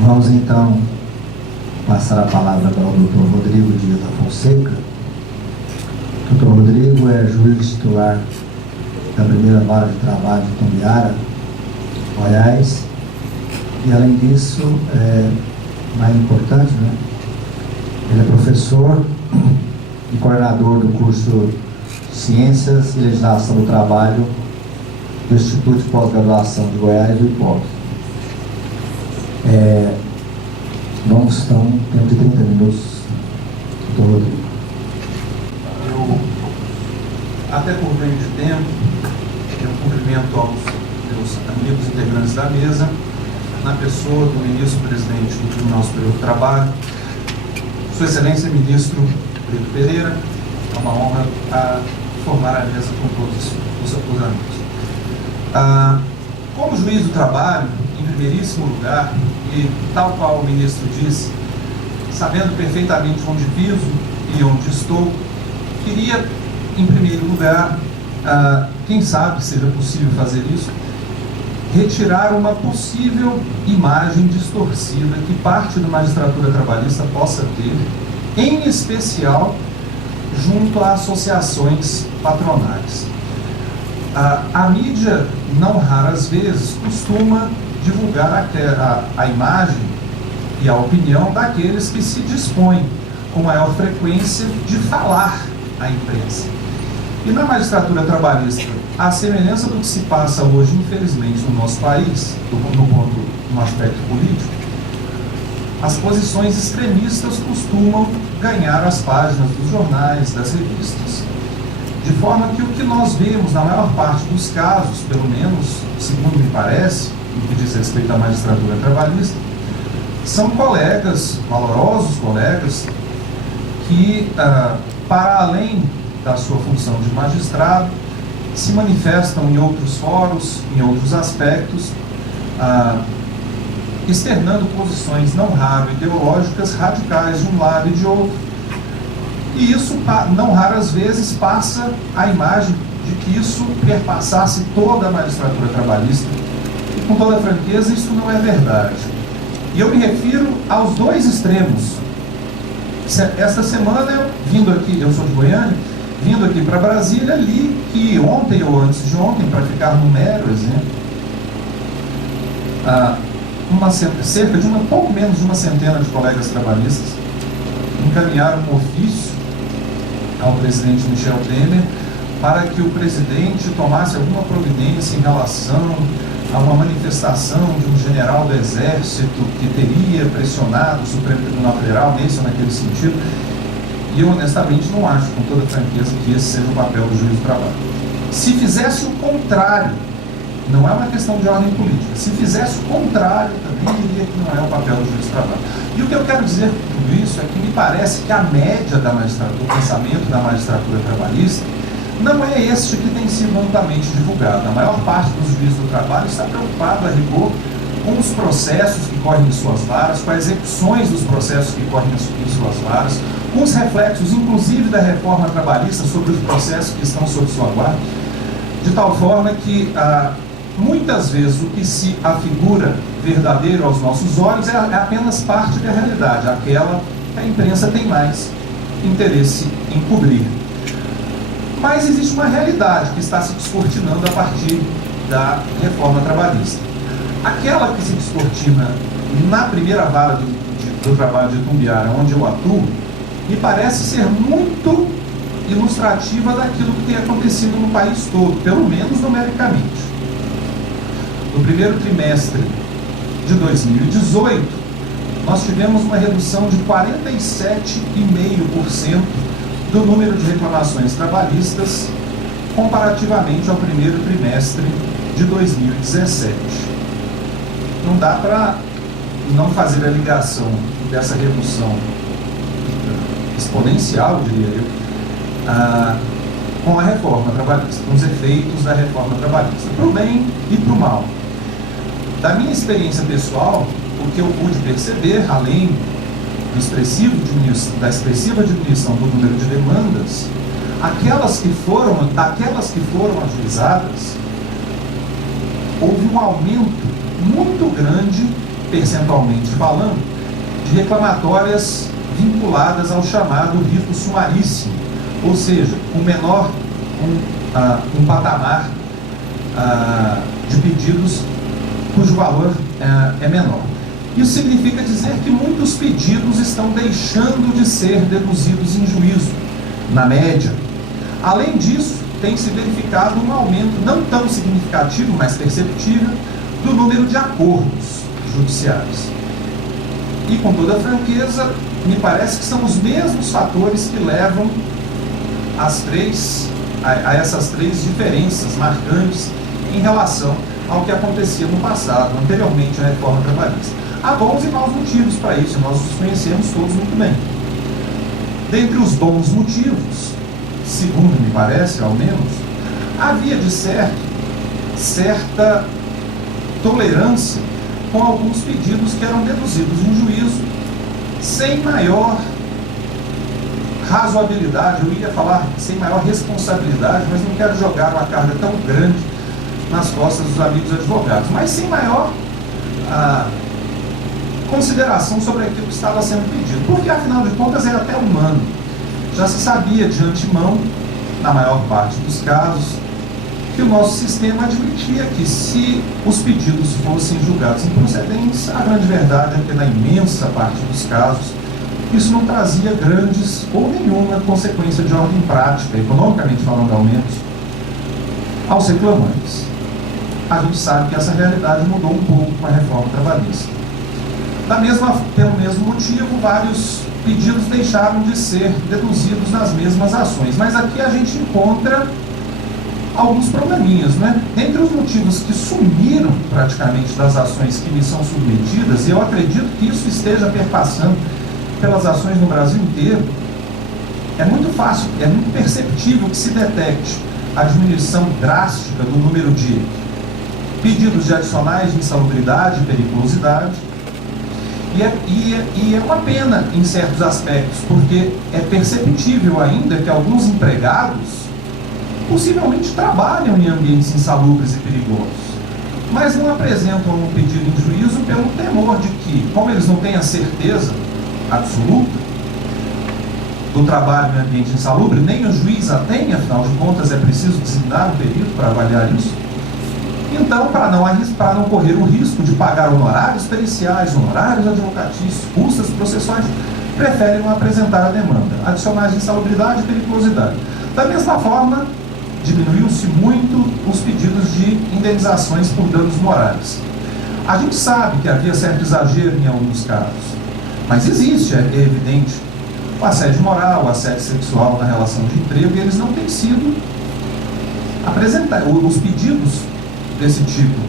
Vamos então passar a palavra para o Dr. Rodrigo Dias da Fonseca. Dr. Rodrigo é juiz titular da primeira vara de trabalho de Itumbiara, Goiás, e além disso, mais importante, né? Ele é professor e coordenador do curso Ciências e Legislação do Trabalho do Instituto de Pós-Graduação de Goiás, do IPOG. Vamos então, temos de 30 minutos, doutor Rodrigo. Eu, até por ganho de tempo, eu cumprimento aos meus amigos integrantes da mesa, na pessoa do ministro-presidente do Tribunal Superior do Trabalho, Sua Excelência Ministro Brito Pereira. É uma honra formar a mesa com todos os amigos. Como juiz do trabalho, em primeiríssimo lugar, e tal qual o ministro disse, sabendo perfeitamente onde piso e onde estou, queria, em primeiro lugar, quem sabe seja possível fazer isso, retirar uma possível imagem distorcida que parte da magistratura trabalhista possa ter, em especial junto a associações patronais. A mídia, não raras vezes, costuma divulgar a imagem e a opinião daqueles que se dispõem com maior frequência de falar à imprensa. E na magistratura trabalhista, à semelhança do que se passa hoje, infelizmente, no nosso país, no aspecto político, as posições extremistas costumam ganhar as páginas dos jornais, das revistas. De forma que o que nós vemos, na maior parte dos casos, pelo menos, segundo me parece, no que diz respeito à magistratura trabalhista, são colegas, valorosos colegas, que, para além da sua função de magistrado, se manifestam em outros fóruns, em outros aspectos, externando posições não raro ideológicas, radicais de um lado e de outro. E isso, não raras vezes, passa a imagem de que isso perpassasse toda a magistratura trabalhista. E, com toda franqueza, isso não é verdade. E eu me refiro aos dois extremos. Esta semana, eu sou de Goiânia, vindo aqui para Brasília, li que ontem ou antes de ontem, para ficar no mero exemplo, cerca de pouco menos de uma centena de colegas trabalhistas encaminharam um ofício ao presidente Michel Temer para que o presidente tomasse alguma providência em relação a uma manifestação de um general do Exército que teria pressionado o Supremo Tribunal Federal nesse ou naquele sentido. E eu honestamente não acho, com toda franqueza, que esse seja o papel do juiz do trabalho. Se fizesse o contrário, não é uma questão de ordem política, se fizesse o contrário, também diria que não é o papel do juiz do trabalho. E o que eu quero dizer com tudo isso é que me parece que a média da magistratura, do pensamento da magistratura trabalhista, não é este que tem sido amplamente divulgado. A maior parte dos juízes do trabalho está preocupada, a rigor, com os processos que correm em suas varas, com as execuções dos processos que correm em suas varas, com os reflexos, inclusive, da reforma trabalhista sobre os processos que estão sob sua guarda, de tal forma que, muitas vezes, o que se afigura verdadeiro aos nossos olhos é apenas parte da realidade, aquela que a imprensa tem mais interesse em cobrir. Mas existe uma realidade que está se descortinando a partir da reforma trabalhista. Aquela que se descortina na primeira vara do trabalho de Itumbiara, onde eu atuo, me parece ser muito ilustrativa daquilo que tem acontecido no país todo, pelo menos numericamente. No primeiro trimestre de 2018, nós tivemos uma redução de 47,5% do número de reclamações trabalhistas comparativamente ao primeiro trimestre de 2017. Não dá para não fazer a ligação dessa redução exponencial, diria eu, com a reforma trabalhista, com os efeitos da reforma trabalhista, para o bem e para o mal. Da minha experiência pessoal, o que eu pude perceber, além da expressiva diminuição do número de demandas, daquelas que foram ajuizadas, houve um aumento muito grande percentualmente falando, de reclamatórias vinculadas ao chamado rito sumaríssimo, ou seja, um patamar de pedidos cujo valor é menor. Isso significa dizer que muitos pedidos estão deixando de ser deduzidos em juízo, na média. Além disso, tem se verificado um aumento não tão significativo, mas perceptível, do número de acordos judiciais. E, com toda a franqueza, me parece que são os mesmos fatores que levam a essas três diferenças marcantes em relação ao que acontecia no passado, anteriormente à reforma trabalhista. Há bons e maus motivos para isso, nós os conhecemos todos muito bem. Dentre os bons motivos, segundo me parece, ao menos, havia de certa tolerância com alguns pedidos que eram deduzidos em juízo sem maior razoabilidade, eu ia falar sem maior responsabilidade, mas não quero jogar uma carga tão grande nas costas dos amigos advogados, mas sem maior consideração sobre aquilo que estava sendo pedido, porque afinal de contas era até humano. Já se sabia de antemão, na maior parte dos casos, que o nosso sistema admitia que se os pedidos fossem julgados improcedentes, a grande verdade é que na imensa parte dos casos, isso não trazia grandes ou nenhuma consequência de ordem prática, economicamente falando ao menos, aos reclamantes. A gente sabe que essa realidade mudou um pouco com a reforma trabalhista. Pelo mesmo motivo, vários pedidos deixaram de ser deduzidos nas mesmas ações. Mas aqui a gente encontra alguns probleminhas, né? Entre os motivos que sumiram praticamente das ações que me são submetidas, e eu acredito que isso esteja perpassando pelas ações no Brasil inteiro, é muito fácil, é muito perceptível que se detecte a diminuição drástica do número de pedidos de adicionais de insalubridade e periculosidade. E é uma pena em certos aspectos, porque é perceptível ainda que alguns empregados possivelmente trabalham em ambientes insalubres e perigosos, mas não apresentam um pedido em juízo pelo temor de que, como eles não têm a certeza absoluta do trabalho em ambiente insalubre, nem o juiz a tem, afinal de contas é preciso designar um perito para avaliar isso. Então, para não correr o risco de pagar honorários periciais, honorários advocatícios, custas processuais, preferem não apresentar a demanda, adicionais de insalubridade e periculosidade. Da mesma forma, diminuiu-se muito os pedidos de indenizações por danos morais. A gente sabe que havia certo exagero em alguns casos, mas existe, é evidente, o assédio moral, o assédio sexual na relação de emprego, e eles não têm sido apresentados. Os pedidos desse tipo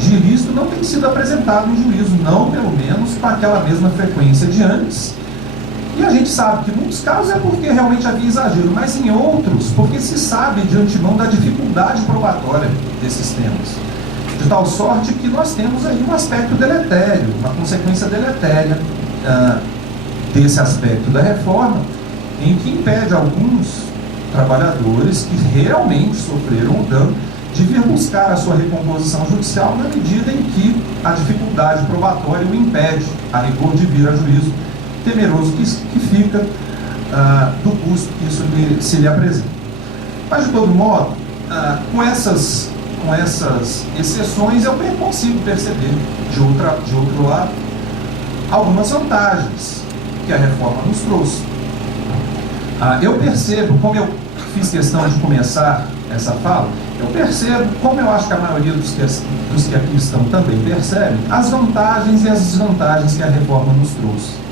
de ilícito não têm sido apresentados no juízo, não pelo menos com aquela mesma frequência de antes. E a gente sabe que em muitos casos é porque realmente havia exagero, mas em outros, porque se sabe de antemão da dificuldade probatória desses temas. De tal sorte que nós temos aí um aspecto deletério, uma consequência deletéria desse aspecto da reforma, em que impede alguns trabalhadores que realmente sofreram o dano de vir buscar a sua recomposição judicial na medida em que a dificuldade probatória o impede, a rigor, de vir a juízo, temeroso que fica do custo que isso se lhe apresenta. Mas, de todo modo, com essas exceções, eu bem consigo perceber, de outro lado, algumas vantagens que a reforma nos trouxe. Eu percebo, como eu fiz questão de começar essa fala, eu percebo, como eu acho que a maioria dos que aqui estão também percebem, as vantagens e as desvantagens que a reforma nos trouxe.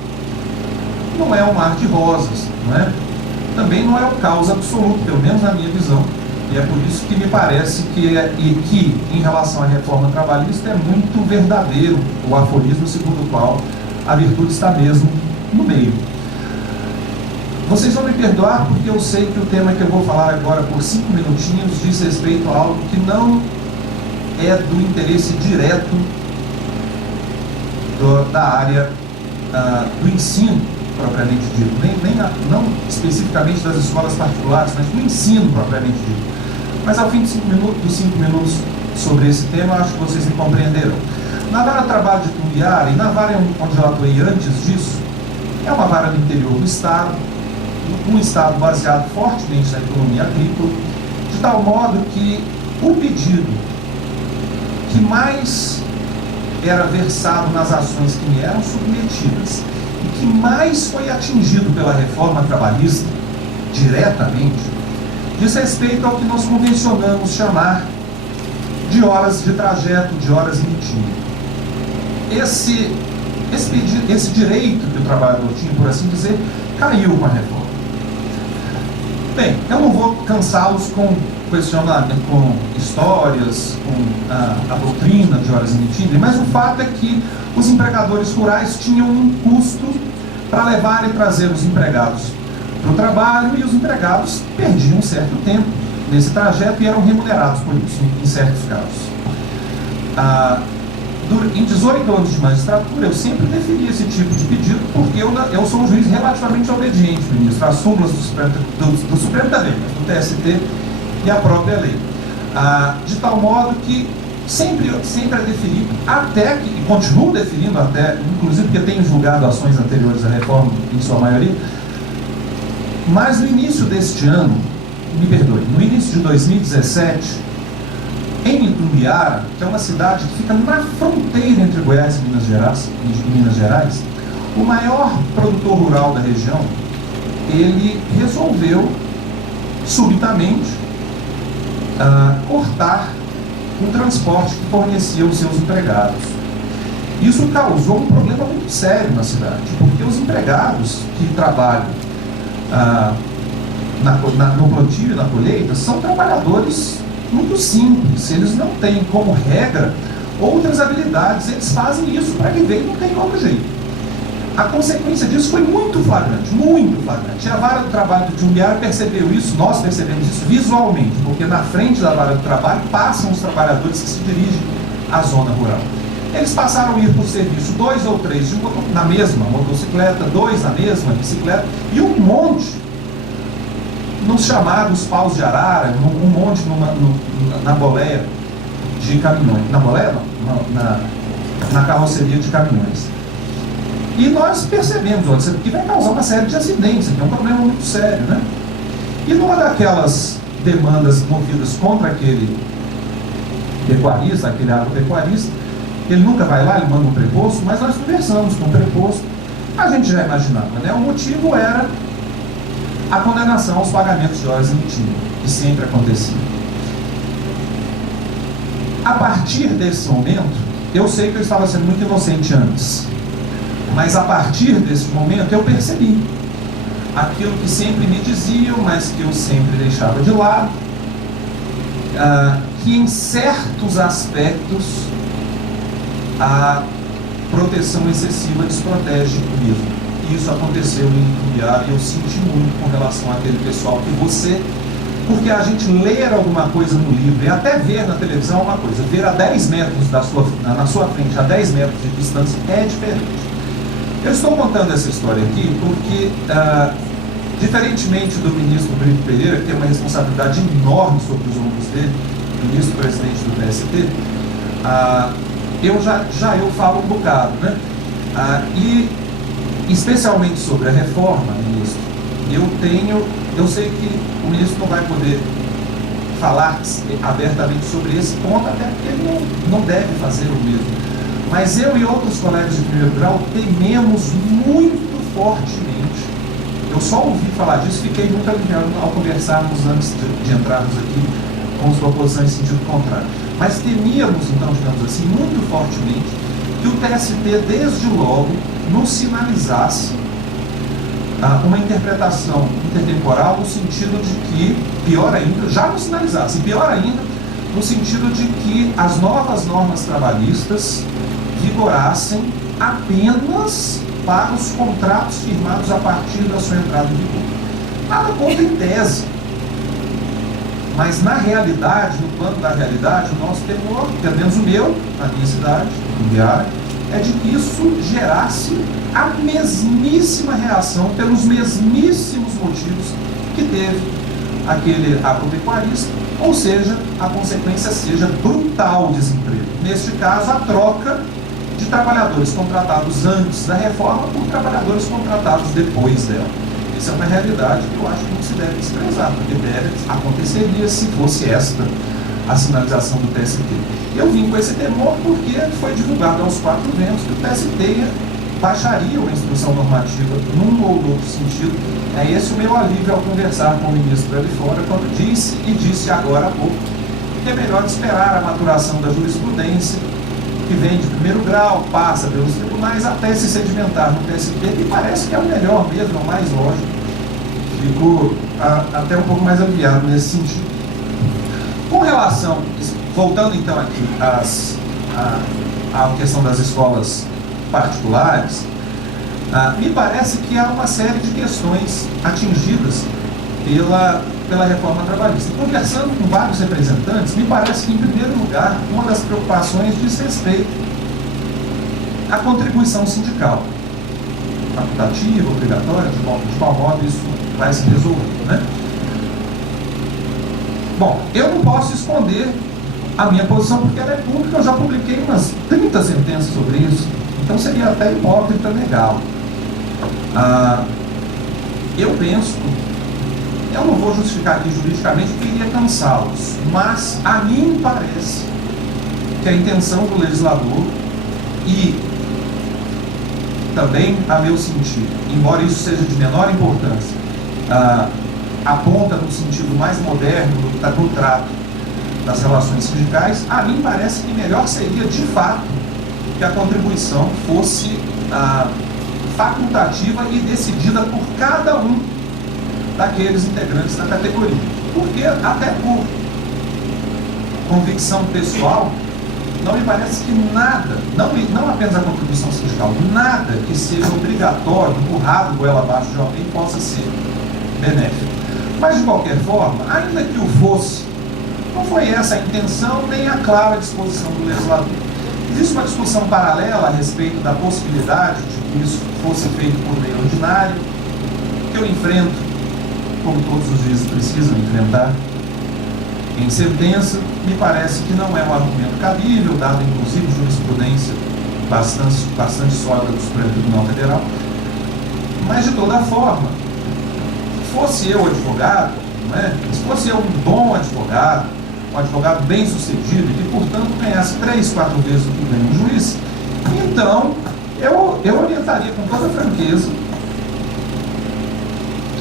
Não é um mar de rosas, não é? Também não é o caos absoluto, pelo menos na minha visão, e é por isso que me parece que em relação à reforma trabalhista é muito verdadeiro o aforismo segundo o qual a virtude está mesmo no meio. Vocês vão me perdoar porque eu sei que o tema que eu vou falar agora por 5 minutinhos diz respeito a algo que não é do interesse direto da área do ensino propriamente dito, não especificamente das escolas particulares, mas do ensino propriamente dito. Mas ao fim dos 5 minutos sobre esse tema, eu acho que vocês me compreenderão. Na vara de trabalho de Tumbiara e na vara onde eu atuei antes disso, é uma vara no interior do estado, um estado baseado fortemente na economia agrícola, de tal modo que o pedido que mais era versado nas ações que me eram submetidas e que mais foi atingido pela reforma trabalhista diretamente, diz respeito ao que nós convencionamos chamar de horas de trajeto, de horas limitia. Esse direito que o trabalhador tinha, por assim dizer, caiu com a reforma. Bem, eu não vou cansá-los com questionamento, com histórias, com a doutrina de horas limitidas, mas o fato é que os empregadores rurais tinham um custo para levar e trazer os empregados para o trabalho, e os empregados perdiam um certo tempo nesse trajeto e eram remunerados por isso, em certos casos. Em 18 anos de magistratura, eu sempre deferi esse tipo de pedido, porque eu sou um juiz relativamente obediente, ministro, às súmulas do Supremo também, mas do TST e à própria lei. De tal modo que sempre é deferido, até que, e continuo deferindo até, inclusive porque tenho julgado ações anteriores à reforma, em sua maioria, mas no início deste ano, me perdoe, no início de 2017, em Itumbiara, que é uma cidade que fica na fronteira entre Goiás e Minas Gerais, o maior produtor rural da região, ele resolveu subitamente cortar o transporte que fornecia os seus empregados. Isso causou um problema muito sério na cidade, porque os empregados que trabalham no plantio e na colheita são trabalhadores muito simples, eles não têm como regra outras habilidades, eles fazem isso para viver e não tem outro jeito. A consequência disso foi muito flagrante, muito flagrante. E a vara do trabalho do Tumbiara percebeu isso, nós percebemos isso visualmente, porque na frente da vara do trabalho passam os trabalhadores que se dirigem à zona rural. Eles passaram a ir por serviço 2 ou 3 na mesma motocicleta, 2 na mesma bicicleta, e um monte nos chamados paus de arara, um monte na boleia de caminhões. Na boleia não, na carroceria de caminhões. E nós percebemos, olha, que vai causar uma série de acidentes, que é um problema muito sério, né? E numa daquelas demandas movidas contra aquele pecuarista, aquele agropecuarista, ele nunca vai lá, ele manda um preposto, mas nós conversamos com o preposto, a gente já imaginava, né? O motivo era a condenação aos pagamentos de horas emitidas, que sempre acontecia. A partir desse momento, eu sei que eu estava sendo muito inocente antes, mas a partir desse momento eu percebi aquilo que sempre me diziam, mas que eu sempre deixava de lado, que em certos aspectos a proteção excessiva desprotege mesmo. Isso aconteceu em Tumbiara e eu senti muito com relação àquele pessoal porque a gente ler alguma coisa no livro e até ver na televisão é uma coisa, ver a 10 metros na sua frente, a 10 metros de distância, é diferente. Eu estou contando essa história aqui porque, diferentemente do ministro Brito Pereira, que tem uma responsabilidade enorme sobre os ombros dele, ministro-presidente do TST, eu falo um bocado, né? E especialmente sobre a reforma, ministro, eu sei que o ministro não vai poder falar abertamente sobre esse ponto, até porque ele não deve fazer o mesmo. Mas eu e outros colegas de primeiro grau tememos muito fortemente. Eu só ouvi falar disso, fiquei muito aliviado ao conversarmos antes de entrarmos aqui com os proposições em sentido contrário. Mas temíamos, então, digamos assim, muito fortemente que o TST, desde logo, nos sinalizasse uma interpretação intertemporal no sentido de que, pior ainda, já nos sinalizasse, e pior ainda, no sentido de que as novas normas trabalhistas vigorassem apenas para os contratos firmados a partir da sua entrada em vigor. Nada contra em tese, mas na realidade, no plano da realidade, o nosso temor, pelo menos o meu, na minha cidade, no Tumbiara, é de que isso gerasse a mesmíssima reação pelos mesmíssimos motivos que teve aquele agropecuarista, ou seja, a consequência seja brutal desemprego. Neste caso, a troca de trabalhadores contratados antes da reforma por trabalhadores contratados depois dela. Essa é uma realidade que eu acho que não se deve desprezar, porque aconteceria se fosse esta a sinalização do TST. Eu vim com esse temor porque foi divulgado aos quatro ventos que o TST baixaria uma instrução normativa num ou outro sentido. É esse o meu alívio ao conversar com o ministro ali fora, quando disse agora há pouco, que é melhor esperar a maturação da jurisprudência, que vem de primeiro grau, passa pelos tribunais, até se sedimentar no TST, que parece que é o melhor mesmo, é o mais lógico. Fico até um pouco mais aliviado nesse sentido. Com relação, voltando então aqui à questão das escolas particulares, me parece que há uma série de questões atingidas pela reforma trabalhista. Conversando com vários representantes, me parece que, em primeiro lugar, uma das preocupações diz respeito à contribuição sindical. Facultativa, obrigatória, de qual modo isso vai se resolver, né? Bom, eu não posso esconder a minha posição porque ela é pública, eu já publiquei umas 30 sentenças sobre isso, então seria até hipócrita negá-lo. Eu penso, eu não vou justificar aqui juridicamente porque iria cansá-los, mas a mim parece que a intenção do legislador e também a meu sentido, embora isso seja de menor importância, aponta no sentido mais moderno do trato das relações sindicais, a mim parece que melhor seria, de fato, que a contribuição fosse facultativa e decidida por cada um daqueles integrantes da categoria. Porque, até por convicção pessoal, não me parece que nada, não apenas a contribuição sindical, nada que seja obrigatório, empurrado goela abaixo de alguém, possa ser benéfico. Mas, de qualquer forma, ainda que o fosse, não foi essa a intenção nem a clara disposição do legislador. Existe uma discussão paralela a respeito da possibilidade de que isso fosse feito por lei ordinária, que eu enfrento, como todos os juízes precisam enfrentar, em sentença. Me parece que não é um argumento cabível, dado inclusive jurisprudência bastante sólida do Supremo Tribunal Federal. Mas, de toda forma, fosse eu advogado, não é? Se fosse eu um bom advogado, um advogado bem sucedido e que, portanto, ganhasse 3, 4 vezes o que ganha um juiz, então eu orientaria com toda franqueza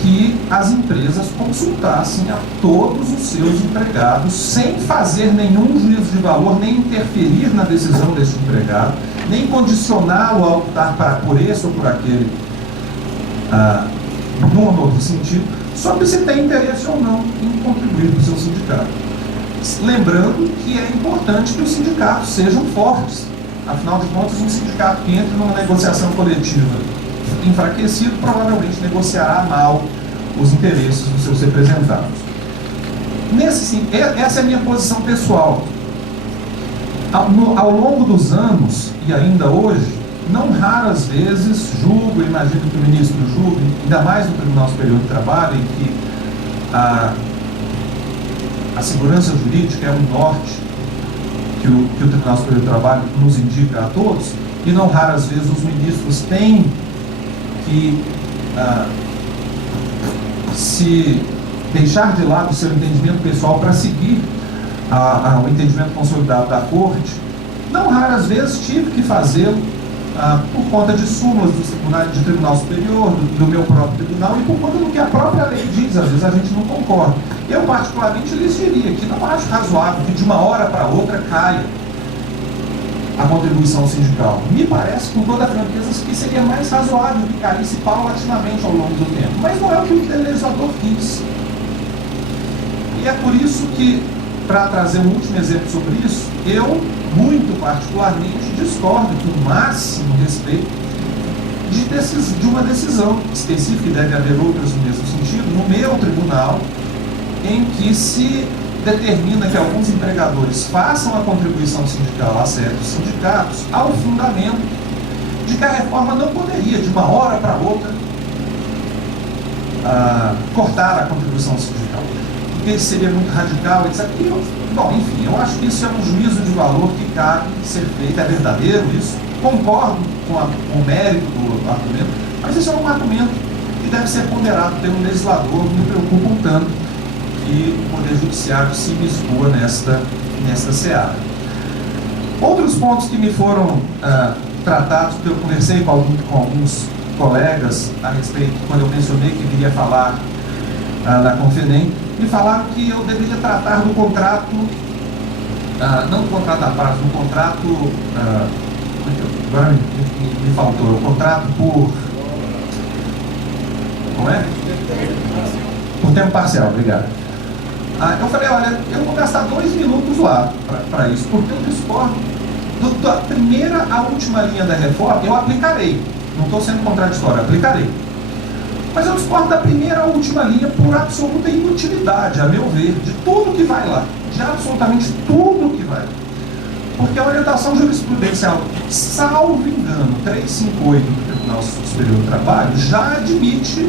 que as empresas consultassem a todos os seus empregados sem fazer nenhum juízo de valor, nem interferir na decisão desse empregado, nem condicioná-lo a optar por esse ou por aquele num ou outro sentido, sobre se tem interesse ou não em contribuir para o seu sindicato. Lembrando que é importante que os sindicatos sejam fortes. Afinal de contas, um sindicato que entra numa negociação coletiva enfraquecido provavelmente negociará mal os interesses dos seus representados. Essa é a minha posição pessoal. Ao longo dos anos, e ainda hoje, não raras vezes julgo, imagino que o ministro julgue, ainda mais no Tribunal Superior do Trabalho, em que a segurança jurídica é um norte que o Tribunal Superior do Trabalho nos indica a todos, e não raras vezes os ministros têm que se deixar de lado o seu entendimento pessoal para seguir o entendimento consolidado da Corte. Não raras vezes tive que fazê-lo por conta de súmulas do Tribunal Superior, do meu próprio tribunal, e por conta do que a própria lei diz. Às vezes a gente não concorda. Eu, particularmente, lhes diria que não acho razoável que de uma hora para outra caia a contribuição sindical. Me parece, com toda a franqueza, que seria mais razoável que caísse paulatinamente ao longo do tempo. Mas não é o que o legislador quis. E é por isso que, para trazer um último exemplo sobre isso, eu, muito particularmente, discordo com o máximo respeito de uma decisão específica, e deve haver outras no mesmo sentido, no meu tribunal, em que se determina que alguns empregadores façam a contribuição sindical a certos sindicatos ao fundamento de que a reforma não poderia, de uma hora para outra, cortar a contribuição sindical, porque isso seria muito radical, etc. Bom, enfim, eu acho que isso é um juízo de valor que cabe ser feito, é verdadeiro isso, concordo com o mérito do argumento, mas esse é um argumento que deve ser ponderado pelo legislador. Me preocupa um tanto que o Poder Judiciário se mistura nesta seara. Outros pontos que me foram tratados, porque eu conversei com alguns colegas a respeito, quando eu mencionei que viria falar da Confedem, me falaram que eu deveria tratar do contrato, não do contrato à parte, do contrato, agora me faltou, o contrato por, como é? Por tempo parcial, obrigado. Eu falei, olha, eu vou gastar 2 minutos lá para isso, porque eu discordo da primeira à última linha da reforma. Eu aplicarei, não estou sendo contraditório, aplicarei. Mas eu discordo da primeira à última linha por absoluta inutilidade, a meu ver, de tudo que vai lá, de absolutamente tudo que vai. Porque a orientação jurisprudencial, salvo engano, 358 do Tribunal Superior do Trabalho, já admite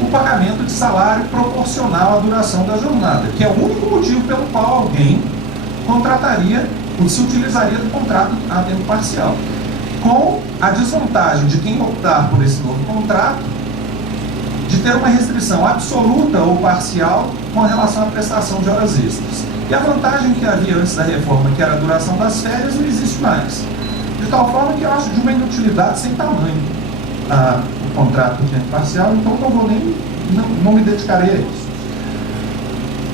o pagamento de salário proporcional à duração da jornada, que é o único motivo pelo qual alguém contrataria ou se utilizaria do contrato a tempo parcial, com a desvantagem de quem optar por esse novo contrato de ter uma restrição absoluta ou parcial com relação à prestação de horas extras. E a vantagem que havia antes da reforma, que era a duração das férias, não existe mais. De tal forma que eu acho de uma inutilidade sem tamanho o contrato de tempo parcial, então não me dedicarei a isso.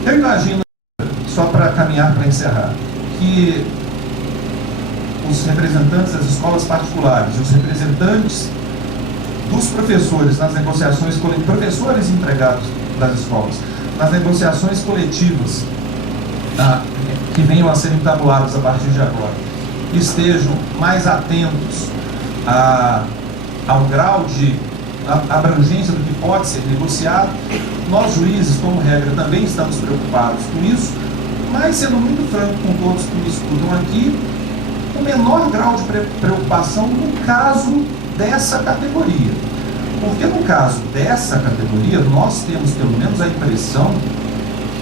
Eu imagino, só para caminhar para encerrar, que os representantes das escolas particulares e os representantes dos professores nas negociações coletivas, professores empregados das escolas, nas negociações coletivas que venham a serem tabuladas a partir de agora, estejam mais atentos ao grau de abrangência do que pode ser negociado. Nós, juízes, como regra, também estamos preocupados com isso, mas, sendo muito franco com todos que me escutam aqui, o menor grau de preocupação no caso dessa categoria. Porque no caso dessa categoria, nós temos pelo menos a impressão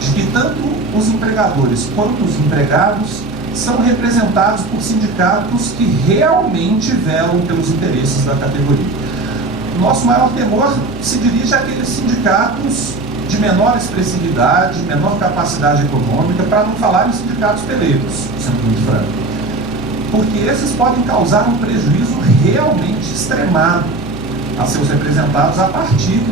de que tanto os empregadores quanto os empregados são representados por sindicatos que realmente velam pelos interesses da categoria. Nosso maior temor se dirige àqueles sindicatos de menor expressividade, menor capacidade econômica, para não falar em sindicatos peleiros, sendo muito franco. Porque esses podem causar um prejuízo realmente extremado a seus representados a partir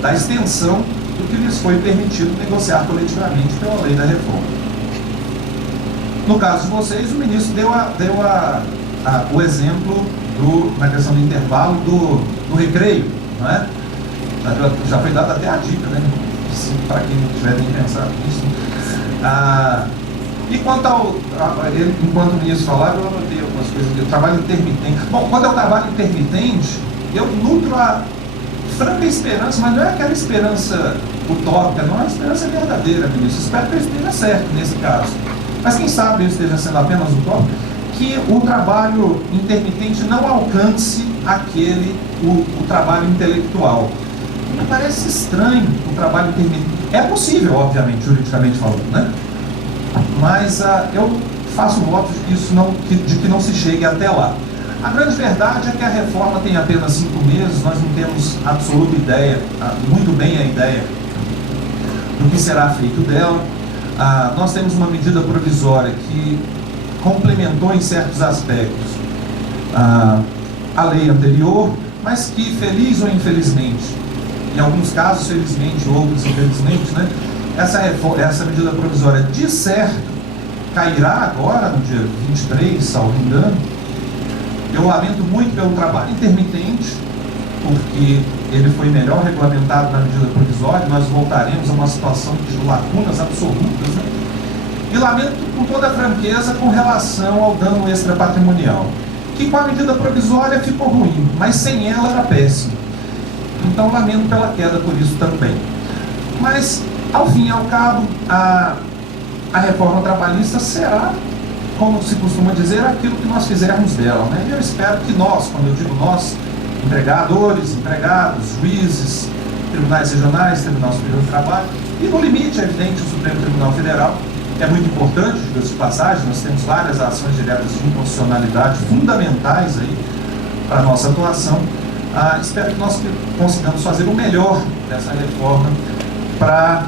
da extensão do que lhes foi permitido negociar coletivamente pela lei da reforma. No caso de vocês, o ministro deu o exemplo na questão do intervalo do recreio, não é? Já foi dada até a dica, né? Para quem não tiver nem pensado nisso. E quanto enquanto o ministro falava, eu anotei algumas coisas. Eu trabalho intermitente. Bom, quando eu trabalho intermitente, eu nutro a franca esperança, mas não é aquela esperança utópica, não é uma esperança verdadeira, ministro. Espero que eu esteja certo nesse caso. Mas quem sabe eu esteja sendo apenas utópico, que o trabalho intermitente não alcance o trabalho intelectual. Me parece estranho o trabalho intermitente. É possível, obviamente, juridicamente falando, né? Mas eu faço voto de que não se chegue até lá. A grande verdade é que a reforma tem apenas 5 meses, nós não temos absoluta ideia, muito bem a ideia do que será feito dela. Nós temos uma medida provisória que complementou em certos aspectos a lei anterior, mas que, feliz ou infelizmente, em alguns casos felizmente, outros infelizmente, né, essa medida provisória de certo cairá agora no dia 23, salvo engano. Eu lamento muito pelo trabalho intermitente, porque ele foi melhor regulamentado na medida provisória. Nós voltaremos a uma situação de lacunas absolutas, né? E lamento com toda a franqueza com relação ao dano extrapatrimonial, que com a medida provisória ficou ruim, mas sem ela era péssimo. Então lamento pela queda por isso também. Mas, ao fim e ao cabo, a reforma trabalhista será, como se costuma dizer, aquilo que nós fizermos dela, né? E eu espero que nós, quando eu digo nós, empregadores, empregados, juízes, tribunais regionais, Tribunal Superior do Trabalho, e no limite, é evidente, o Supremo Tribunal Federal, é muito importante, diga-se de passagem, nós temos várias ações diretas de inconstitucionalidade fundamentais aí para a nossa atuação. Espero que nós consigamos fazer o melhor dessa reforma para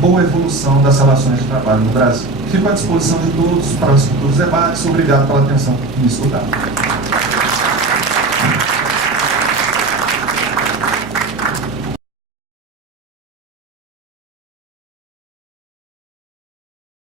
boa evolução das relações de trabalho no Brasil. Fico à disposição de todos para os futuros debates. Obrigado pela atenção que me escutaram.